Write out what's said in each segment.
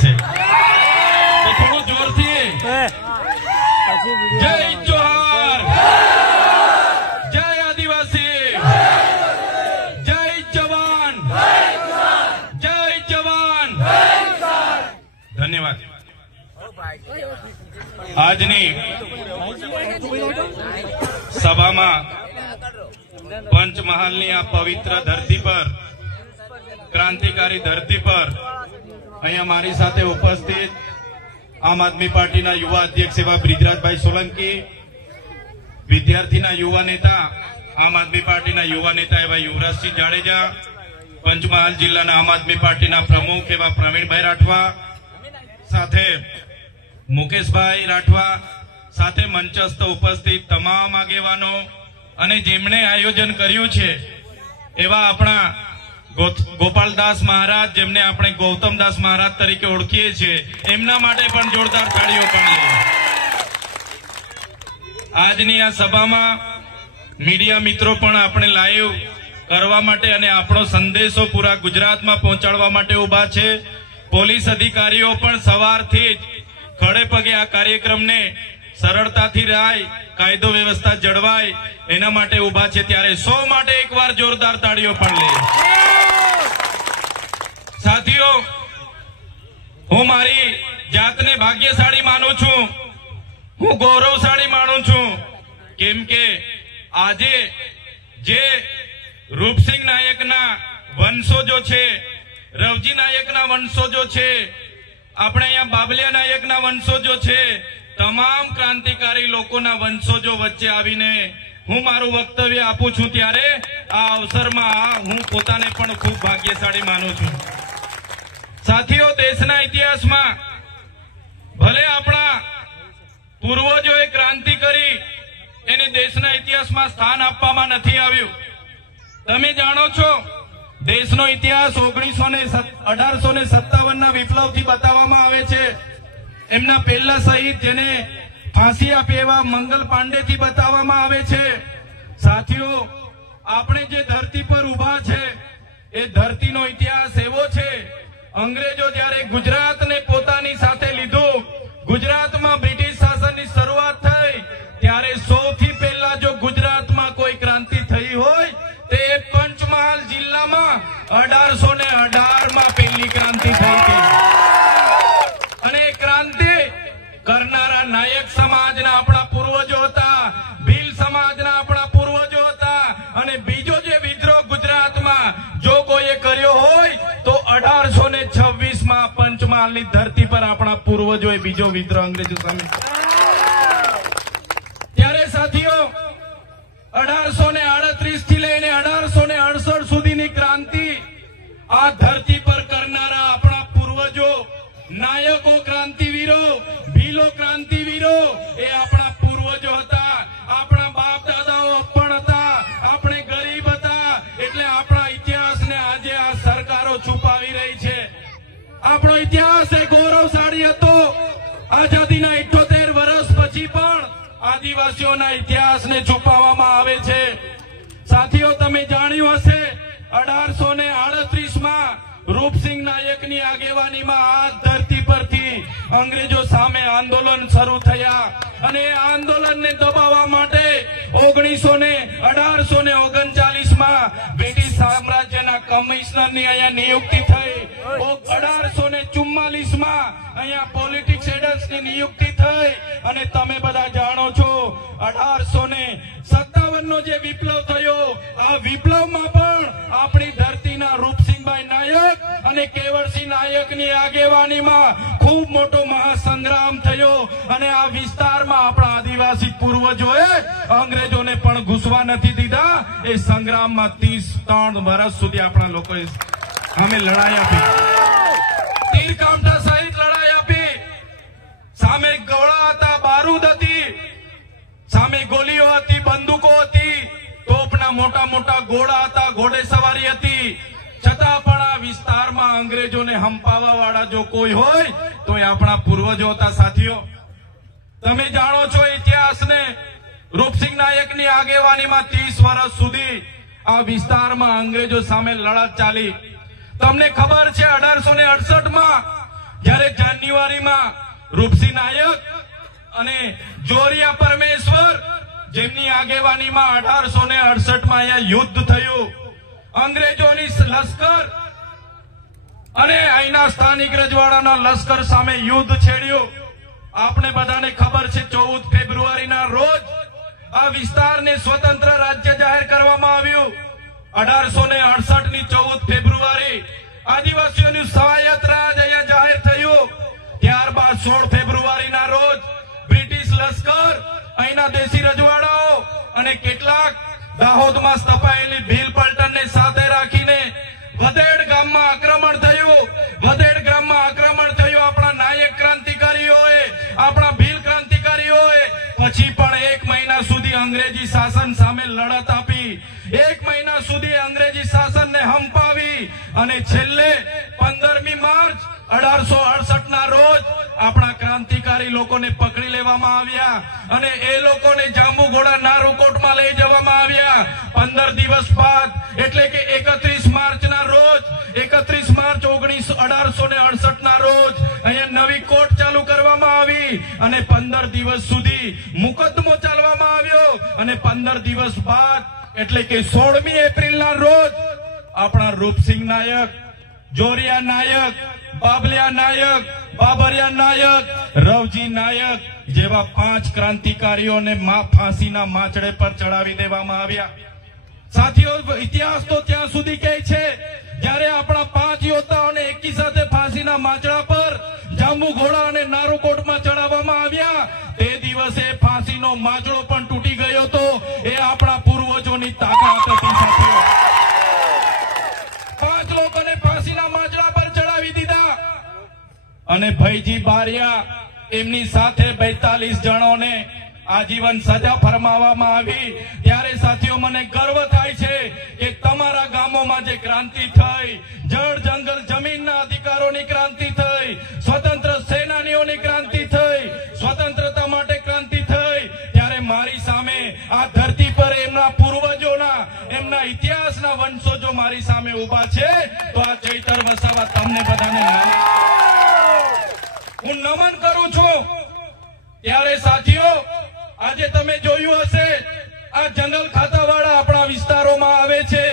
છે તો થોડું જોરથી જય જોહાર, જય આદિવાસી, જય જવાન, જય જવાન. ધન્યવાદ. આજની સભામાં પંચમહાલની આ પવિત્ર ધરતી પર, ક્રાંતિકારી ધરતી પર અહીંયા મારી સાથે ઉપસ્થિત આમ આદમી પાર્ટીના યુવા અધ્યક્ષ એવા બ્રિજરાજભાઈ સોલંકી, વિદ્યાર્થીના યુવા નેતા આમ આદમી પાર્ટીના યુવા નેતા એવા યુવરાજસિંહ જાડેજા, પંચમહાલ જિલ્લાના આમ આદમી પાર્ટીના પ્રમુખ એવા પ્રવીણભાઈ રાઠવા, સાથે મુકેશભાઈ રાઠવા, સાથે મંચસ્થ ઉપસ્થિત તમામ આગેવાનો અને જેમણે આયોજન કર્યું છે એવા આપણા ગોપાલદાસ મહારાજ, જેમને આપણે ગૌતમદાસ મહારાજ તરીકે ઓળખીએ છીએ, એમના માટે પણ જોરદાર તાળીઓ પાડીએ. આજની આ સભામાં મીડિયા મિત્રો પણ આપણે લાઈવ કરવા માટે અને આપણો સંદેશો પૂરા ગુજરાતમાં પહોંચાડવા માટે ઉભા છે. પોલીસ અધિકારીઓ પણ સવારથી જ ખડે પગે આ કાર્યક્રમને સરળતાથી રાય, કાયદો વ્યવસ્થા જળવાય એના માટે ઉભા છે. ત્યારે સૌ માટે એકવાર જોરદાર તાળીઓ પાડી લે. સાથીઓ, હું મારી જાતને ભાગ્યશાળી માનું છું, હું ગૌરવશાળી માનું છું, કેમ કે આજે જે રૂપસિંહ નાયકના વંશજો છે, રવજી નાયકના વંશજો છે, આપણે અહીંયા બાબલિયા નાયકના વંશજો છે, તમામ ક્રાંતિકારી લોકોના વંશજો વચ્ચે આવીને હું મારું વક્તવ્ય આપું છું. ત્યારે આ અવસરમાં હું પોતાને પણ ખૂબ ભાગ્યશાળી માનું છું. સાથીઓ, દેશના ઇતિહાસમાં ભલે આપણા પૂર્વજોએ ક્રાંતિ કરી, એને દેશના ઇતિહાસમાં સ્થાન આપવામાં નથી આવ્યું. તમે જાણો છો, દેશનો ઇતિહાસ 1857ના વિપ્લવથી બતાવવામાં આવે છે. એમના પહેલા શહીદ જેને ફાંસી આપી એવા મંગલ પાંડેથી બતાવવામાં આવે છે. સાથીઓ, આપણે જે ધરતી પર ઉભા છે એ ધરતીનો ઇતિહાસ એવો છે, અંગ્રેજો જયારે ગુજરાતને પોતાની સાથે લીધું, ગુજરાતમાં બ્રિટિશ શાસનની શરૂઆત થઈ, ત્યારે સૌથી પહેલા જો ગુજરાતમાં કોઈ ક્રાંતિ થઈ હોય તે પંચમહાલ જિલ્લામાં 1818માં પહેલી ક્રાંતિ થઈ હતી. અને ક્રાંતિ કરનારા નાયક સમાજના આપણા પૂર્વજો હતા, ભીલ સમાજના આપણા પૂર્વજો હતા. અને બીજો જે વિદ્રોહ ગુજરાતમાં જો કોઈએ કર્યો હોય તો 1826માં પંચમહાલની ધરતી પર આપણા પૂર્વજોએ બીજો વિદ્રોહ અંગ્રેજો સામે. ત્યારે સાથીઓ, 1838 થી લઈને 1868 સુધીની ક્રાંતિ આ ધરતી પર કરનારા આપણા પૂર્વજો, નાયકો, ક્રાંતિવીરો, ભીલો ક્રાંતિવીરો એ આપણા પૂર્વજો હતા. આપણા બાપ દાદાઓ પણ હતા, આપણે ગરીબ હતા. એટલે આપણા ઇતિહાસને આજે આ સરકારો છુપાવી રહી છે. આપણો ઇતિહાસ એ ગૌરવશાળી હતો. આઝાદીના 78 વર્ષ પછી પણ આદિવાસીઓના ઇતિહાસને છુપાવવામાં આવે છે. સાથીઓ, તમે જાણ્યું હશે, 1838માં રૂપસિંહ નાયકની આગેવાનીમાં આ ધરતી પરથી અંગ્રેજો સામે આંદોલન શરૂ થયા. અને એ આંદોલનને દબાવવા માટે 1839માં બ્રિટિશ સામ્રાજ્યના કમિશનરની અહીંયા નિયુક્તિ થઈ. 1844માં અહીંયા પોલિટિક્સ એડલ્ટની નિયુક્તિ થઈ. અને તમે બધા જાણો છો, 1857નો જે વિપ્લવ થયો, આ વિપ્લવમાં પણ આપણી ધરતીના રૂપસિંહભાઈ નાયક અને કેવળસિંહ નાયકની આગેવાનીમાં ખૂબ મોટો મહાસંગ્રામ થયો. અને આ વિસ્તારમાં આપણા આદિવાસી પૂર્વજોએ અંગ્રેજોને પણ ઘૂસવા નથી દીધા. એ સંગ્રામમાં 33 વર્ષ સુધી આપણા લોકોએ સામે લડાઈ આપી, તીરકામઠા સહિત લડાઈ આપી. સામે ગોળા હતા, બારૂદ હતી, સામે ગોલીઓ હતી, બંદૂકો હતી, તોપના મોટા મોટા ઘોડા હતા, ઘોડે સવારી હતી. છતાં પણ આ વિસ્તારમાં અંગ્રેજોને હંપાવવા વાળા જો કોઈ હોય તો એ આપણા પૂર્વજો હતા. સાથીઓ, તમે જાણો છો ઇતિહાસને, રૂપસિંહ નાયકની આગેવાનીમાં 30 વર્ષ સુધી આ વિસ્તારમાં અંગ્રેજો સામે લડત ચાલી. તમને ખબર છે 1868માં જ્યારે આગેવાનીમાં રૂપસિંહ નાયક અને જોરિયા પરમેશ્વર જેમની આગેવાનીમાં 1868 માં અહીંયા યુદ્ધ થયું. અંગ્રેજોની લશ્કર અને અહીંના સ્થાનિક રજવાડાના લશ્કર સામે યુદ્ધ છેડ્યું. આપણે બધાને ખબર છે 14 ફેબ્રુઆરીના રોજ આ વિસ્તારને સ્વતંત્ર રાજ્ય જાહેર કરવામાં આવ્યું. 1868 ની 14 ફેબ્રુઆરી આદિવાસીઓનું સ્વાયત્ત રાજ અહીંયા જાહેર થયું. ત્યારબાદ 16 ફેબ્રુઆરીના રોજ બ્રિટિશ લશ્કર અહીંના દેશી રજવાડાઓ અને કેટલાક દાહોદમાં સ્થપાયેલી ભીલ પલટનને સાથે રાખીને વધેડ ગામમાં આક્રમણ થયું. વધેડ ગામમાં આક્રમણ થયું. આપણા નાયક ક્રાંતિકારીઓએ, આપણા ભીલ ક્રાંતિકારીઓએ પછી પણ 1 મહિના સુધી અંગ્રેજી શાસન સામે લડત આપી. 1 મહિના સુધી અંગ્રેજી શાસનને હંપાવી અને છેલ્લે 15મી માર્ચ 1868 ના રોજ આપણા ક્રાંતિકારી લોકોને પકડી લેવામાં આવ્યા અને એ લોકોને જાંબુઘોડા નારુકોટમાં લઈ જવામાં આવ્યા. 15 દિવસ બાદ એટલે કે 31 માર્ચના રોજ 31 માર્ચ 1868 ના રોજ અહીંયા નવી કોર્ટ ચાલુ કરવામાં આવી અને 15 દિવસ સુધી મુકદ્દમો ચાલવામાં આવ્યો અને 15 દિવસ બાદ એટલે કે 16મી એપ્રિલના રોજ આપણા રૂપસિંહ નાયક, જોરિયા નાયક, બાબલિયા નાયક, બાબરિયા નાયક, રવજી નાયક જેવા 5 ક્રાંતિકારીઓને ફાંસીના માંચડે પર ચડાવી દેવામાં આવ્યા. સાથીઓ, ઇતિહાસ તો ત્યાં સુધી કહે છે જ્યારે આપણા 5 યોદ્ધાઓને એકી સાથે ફાંસીના માંચડા પર જાંબુઘોડા અને નારુકોટમાં ચડાવવામાં આવ્યા. તે દિવસે ફાંસીનો માંચડો પણ તૂટી ગયો હતો. એ આપણા પૂર્વજોની તાકાત હતી. સાથીઓ, 5 લોકોને ફાંસીના માંચડા પર ચડાવી દીધા અને ભૈજી બારિયા એમની સાથે 42 જણોને આજીવન સજા ફરમાવવામાં આવી. ત્યારે સાથીઓ, મને ગર્વ થાય છે કે તમારા ગામોમાં જે ક્રાંતિ થઈ, જળ જંગલ જમીનના અધિકારોની ક્રાંતિ થઈ, સ્વતંત્ર સેનાનીઓની ક્રાંતિ થઈ, સ્વતંત્રતા માટે ક્રાંતિ થઈ, ત્યારે મારી સામે આ ધરતી પર એમના પૂર્વજોના, એમના ઇતિહાસના વંશજો મારી સામે ઉભા છે. તો આ ચૈતર વસાવા તમને બધાને હું નમન કરું છું. ત્યારે સાથીઓ, આજે તમે જોયું હશે આ જંગલ ખાતાવાળા આપણા વિસ્તારોમાં આવે છે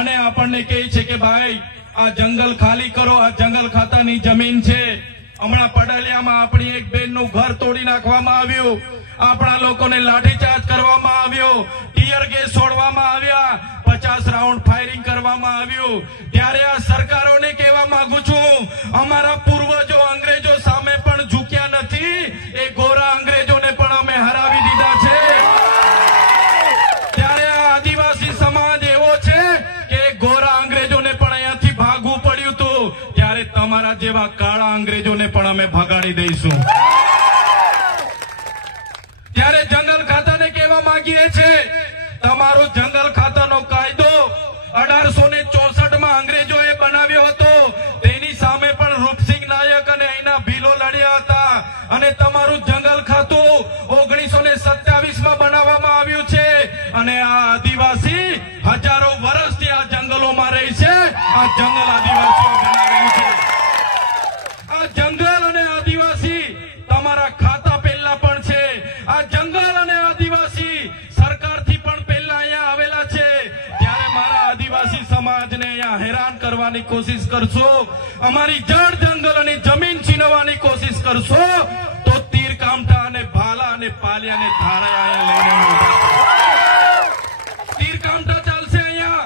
અને આપણને કહે છે કે ભાઈ આ જંગલ ખાલી કરો, આ જંગલ ખાતાની જમીન છે. હમણાં પડલિયામાં આપણી એક બેનનું ઘર તોડી નાખવામાં આવ્યું. આપણા લોકોને લાઠીચાર્જ કરવામાં આવ્યો, ટીયર ગેસ છોડવામાં આવ્યા, 50 રાઉન્ડ ફાયરિંગ કરવામાં આવ્યું. ત્યારે આ સરકારોને કહેવા માંગુ છું, અમારા પૂર્વજો અંગ્રેજો સામે પણ ઝૂક્યા નથી. એ ગોરા અંગ્રેજોને પણ અમે હરાવી દીધા છે. ત્યારે આ આદિવાસી સમાજ એવો છે કે ગોરા અંગ્રેજોને પણ અહીંયાથી ભાગવું પડ્યું હતું. ત્યારે તમારા જેવા કાળા અંગ્રેજોને પણ અમે ભગાડી દઈશું. ત્યારે જંગલ ખાતાને કહેવા માંગીએ છીએ, તમારો જંગલ ખાતાનો કાયદો 1864 માં અંગ્રેજોએ બનાવ્યો હતો. તેની સામે પણ રૂપસિંહ નાયક અને અહીંના ભીલો લડ્યા હતા અને તમારું જંગલ ખાતું 1927 માં બનાવવામાં આવ્યું છે અને આ આદિવાસી હજારો વર્ષથી આ જંગલોમાં રહે છે. આ જંગલ આદિવાસીઓ બનાવ્યું છે. આ જંગલ અને આદિવાસી તમારા ખાતા પહેલા પણ છે. આ જંગલ અને આદિવાસી સરકારથી પણ પહેલા અહીંયા આવેલા છે. ત્યારે મારા આદિવાસી સમાજને અહીંયા હેરાન કરવાની કોશિશ કરશો, અમારી જળ જંગલ અને જમીન છીનવવાની કોશિશ કરશો તો તીર કામઠા અને ભાલા અને પાલિયાને ધારે અહીંયા તીર કામઠા ચાલશે. અહીંયા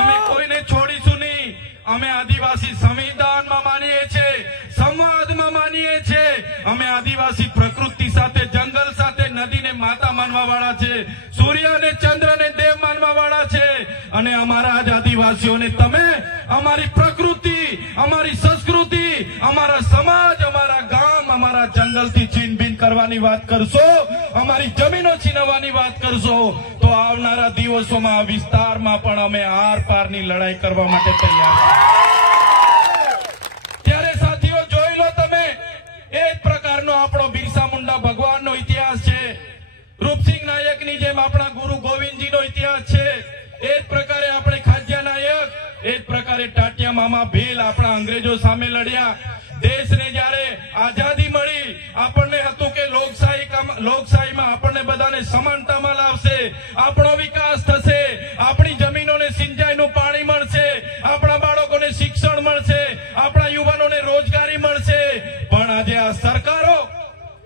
અમે કોઈને છોડીશું નહીં. અમે આદિવાસી સંવિધાનમાં માનીએ છીએ, સંવાદમાં માનીએ છીએ. અમે આદિવાસી પ્રકૃતિ સાથે, જંગલ સાથે, નદીને માતા માનવા વાળા છે, સૂર્ય અને ચંદ્રને દેવ માનવા વાળા છે. અને અમારા જ આદિવાસીઓને તમે અમારી પ્રકૃતિ, અમારી સંસ્કૃતિ, અમારા સમાજ, અમારા ગામ, અમારા જંગલથી છીનભીન કરવાની વાત કરશો, અમારી જમીનો છીનવવાની વાત કરશો તો આવનારા દિવસોમાં આ વિસ્તારમાં પણ અમે આર પારની લડાઈ કરવા માટે તૈયાર છીએ. ત્યારે સાથીઓ, જોઈ લો તમે, એ જ પ્રકારનો આપણો બિરસા મુંડા ભગવાનનો ઇતિહાસ છે. રૂપસિંહ નાયકની જેમ આપણા ગુરુ ગોવિંદજીનો ઇતિહાસ છે. એ જ પ્રકારે આપણે ખાજ્યા નાયક, એ જ પ્રકારે ટાટિયા મામા ભીલ આપણા અંગ્રેજો સામે લડ્યા. દેશને જ્યારે આઝાદી મળી, આપણને હતું કે લોકશાહીમાં આપણને બધાને સમાનતામાં લાવશે, આપણો વિકાસ થશે, આપણી જમીનોને સિંચાઈનું પાણી મળશે, આપણા બાળકોને શિક્ષણ મળશે, આપણા યુવાનોને રોજગારી મળશે. પણ આજે આ સરકારો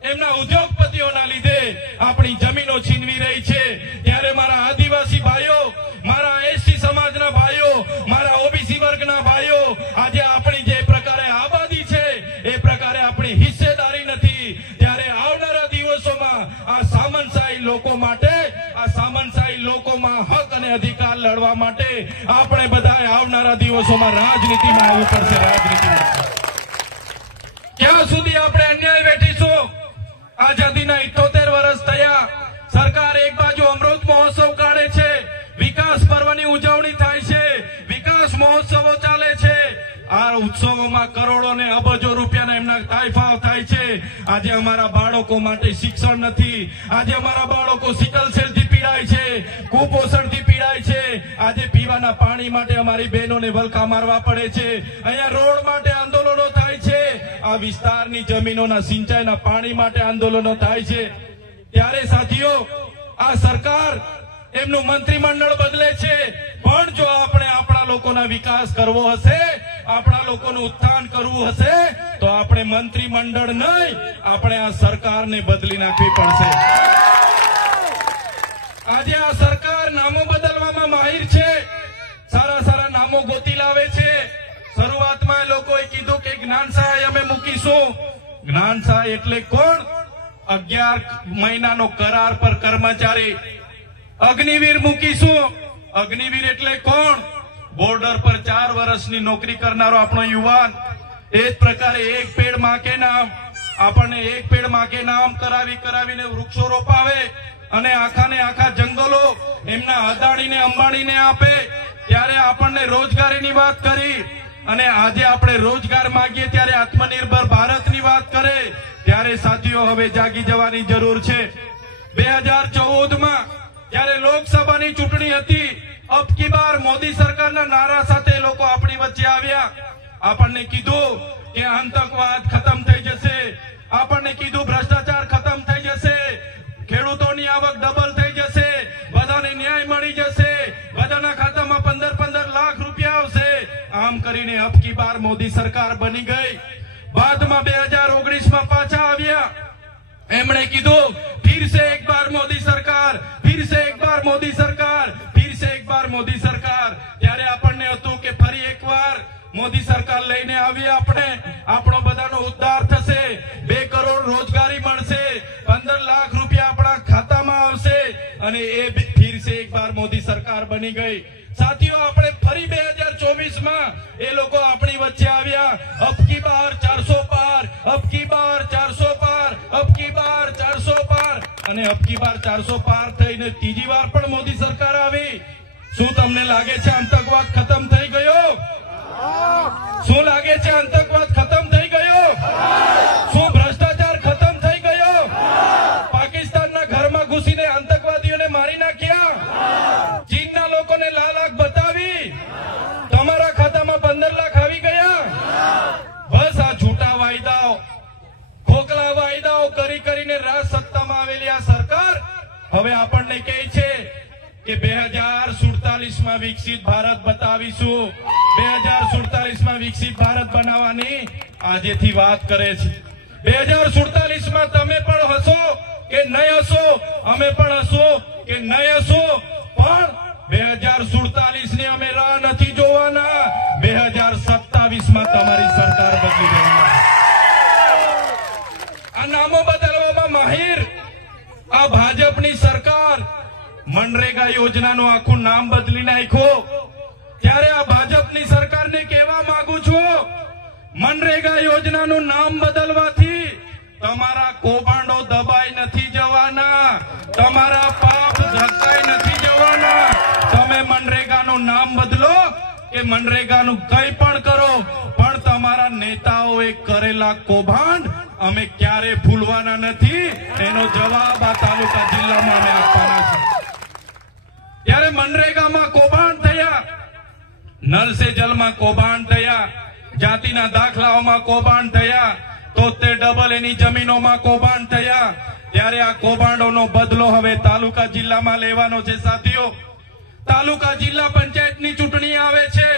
એમના ઉદ્યોગપતિઓના લીધે આપણી જમીનો છીનવી રહી છે. ત્યારે મારા આદિવાસી ભાઈઓ, મારા એસટી સમાજના ભાઈઓ, મારા ઓબીસી વર્ગના ભાઈઓ, આજે આપણી જે પ્રકારે આબાદી છે એ પ્રકારે આપણી હિસ્સેદારી નથી. ત્યારે આવનારા દિવસોમાં આ સામંતશાહી લોકો માટે, આ સામંતશાહી લોકોમાં હક અને અધિકાર લડવા માટે આપણે બધાએ આવનારા દિવસોમાં રાજનીતિમાં આવવું પડશે. રાજનીતિમાં ક્યાં સુધી આપણે અન્યાય વેઠીશું? આઝાદીના 78 વર્ષ થયા. સરકાર એક બાજુ અમૃત મહોત્સવ કાઢે છે, વિકાસ પર્વની ઉજવણી થાય છે, વિકાસ મહોત્સવો ચાલે છે. આ ઉત્સવોમાં કરોડો ને અબજો રૂપિયાના એમના તાઇફાઓ થાય છે. આજે અમારા બાળકો માટે શિક્ષણ નથી. આજે અમારા બાળકો સિકલ સેલથી પીડાય છે, કુપોષણથી પીડાય છે. આજે પીવાના પાણી માટે અમારી બહેનોને વલખા મારવા પડે છે. અહીંયા રોડ માટે આંદોલનો થાય છે, આ વિસ્તારની જમીનોના સિંચાઈના પાણી માટે આંદોલનો થાય છે. ત્યારે સાથીઓ, આ સરકાર એમનું મંત્રીમંડળ બદલે છે, પણ જો આપણે આપણા લોકોના વિકાસ કરવો હશે, આપણા લોકોનું ઉત્થાન કરવું હશે, તો આપણે મંત્રીમંડળ નહીં, આપણે આ સરકારને બદલી નાખવી પડશે. આજે આ સરકાર નામો બદલવામાં માહિર છે, સારા સારા નામો ગોતી લાવે છે. શરૂઆતમાં લોકોએ કીધું કે જ્ઞાન સહાય અમે મૂકીશું. જ્ઞાન સહાય એટલે કોણ? 11 મહિનાનો કરાર પર કર્મચારી. અગ્નિવીર મૂકીશું. અગ્નિવીર એટલે કોણ? બોર્ડર પર 4 વર્ષની નોકરી કરનારો આપણો યુવાન. એ જ પ્રકારે એક પેડ માં કે નામ, આપણને એક પેડ માં કે નામ કરાવીને વૃક્ષો રોપાવે અને આખાને આખા જંગલો એમના અદાણીને અંબાણીને આપે. ત્યારે આપણને રોજગારીની વાત કરી, અને આજે આપણે રોજગાર માંગીએ ત્યારે આત્મનિર્ભર ભારતની વાત કરે. ત્યારે સાથીઓ, હવે જાગી જવાની જરૂર છે. 2014માં જયારે લોકસભાની ચૂંટણી હતી, અબ કી બાર મોદી સરકારના નારા સાથે લોકો આપણી વચ્ચે આવ્યા. આપણને કીધું કે આતંકવાદ ખતમ થઈ જશે, આપણને કીધું ભ્રષ્ટાચાર ખતમ થઈ જશે, ખેડૂતોની આવક ડબલ થઈ જશે, બધાને ન્યાય મળી જશે, બધાના ખાતામાં 15-15 લાખ રૂપિયા આવશે. આમ કરીને અબ કી બાર મોદી સરકાર બની ગઈ. બાદમાં 2019માં પાછા આવ્યા. એમણે કીધું फिर से एक बार मोदी सरकार, फिर से एक बार मोदी सरकार, फिर से एक बार मोदी सरकार. ત્યારે આપણને હતું કે ફરી એકવાર મોદી સરકાર લઈને આવીએ આપણે, આપણો બધાનો ઉદ્ધાર થશે, 2 કરોડ રોજગારી મળશે, 15 લાખ રૂપિયા આપણા ખાતામાં આવશે, અને એ ફિર સે એક બાર મોદી સરકાર બની ગઈ. સાથીઓ, આપણે ફરી 2024માં એ લોકો આપણી વચ્ચે આવ્યા. અબ કી બાર 400 પાર, અબ કી બાર 400 પાર, અબ કી બાર 400 પાર. અને અબ કી બાર 400 પાર થઈને ત્રીજી વાર પણ મોદી સરકાર આવી. શું તમને લાગે છે આતંકવાદ ખતમ થઈ ગયો? શું લાગે છે આતંકવાદ ખતમ થઈ ગયો? શું ભ્રષ્ટાચાર ખતમ થઈ ગયો? પાકિસ્તાનના ઘરમાં ઘૂસીને આતંકવાદીઓને મારી નાખ્યા, ચીનના લોકોને લાલ આંખ બતાવી, તમારા ખાતામાં 15 લાખ આવી ગયા. બસ આ છૂટા વાયદાઓ, ખોખલા વાયદાઓ કરીને રાજ સત્તામાં આવેલી આ સરકાર હવે આપણને કહે છે કે 2047માં વિકસિત ભારત બતાવીશું. 2047માં વિકસિત ભારત બનાવવાની આજેથી વાત કરે છે. 2047માં તમે પણ હશો કે નહીં હશો, અમે પણ હશો કે નહીં હશો, પણ 2047ની અમે રાહ નથી જોવાના. 2027માં તમારી સરકાર બદલી જવાની. આ નામો બદલવામાં માહિર આ ભાજપની સરકાર મનરેગા યોજનાનું આખું નામ બદલી નાખ્યું. ત્યારે આ ભાજપની સરકારને કહેવા માંગુ છું, મનરેગા યોજનાનું નામ બદલવાથી તમારા કૌભાંડો દબાઈ નથી જવાના, તમારા પાપ ઢંકાઈ નથી જવાના. તમે મનરેગાનું નામ બદલો કે મનરેગાનું કંઈ પણ કરો, પણ તમારા નેતાઓએ કરેલા કૌભાંડ અમે ક્યારે ભૂલવાના નથી. એનો જવાબ આ તાલુકા જિલ્લામાં અમે આપવાના છે. ત્યારે મનરેગામાં કૌભાંડ થયા, નલ સે જલમાં કૌભાંડ થયા, જાતિના દાખલાઓમાં કૌભાંડ થયા, 73 ડબલ એની જમીનોમાં કૌભાંડ થયા, ત્યારે આ કૌભાંડોનો બદલો હવે તાલુકા જિલ્લામાં લેવાનો છે. સાથીઓ, તાલુકા જિલ્લા પંચાયતની ચૂંટણી આવે છે.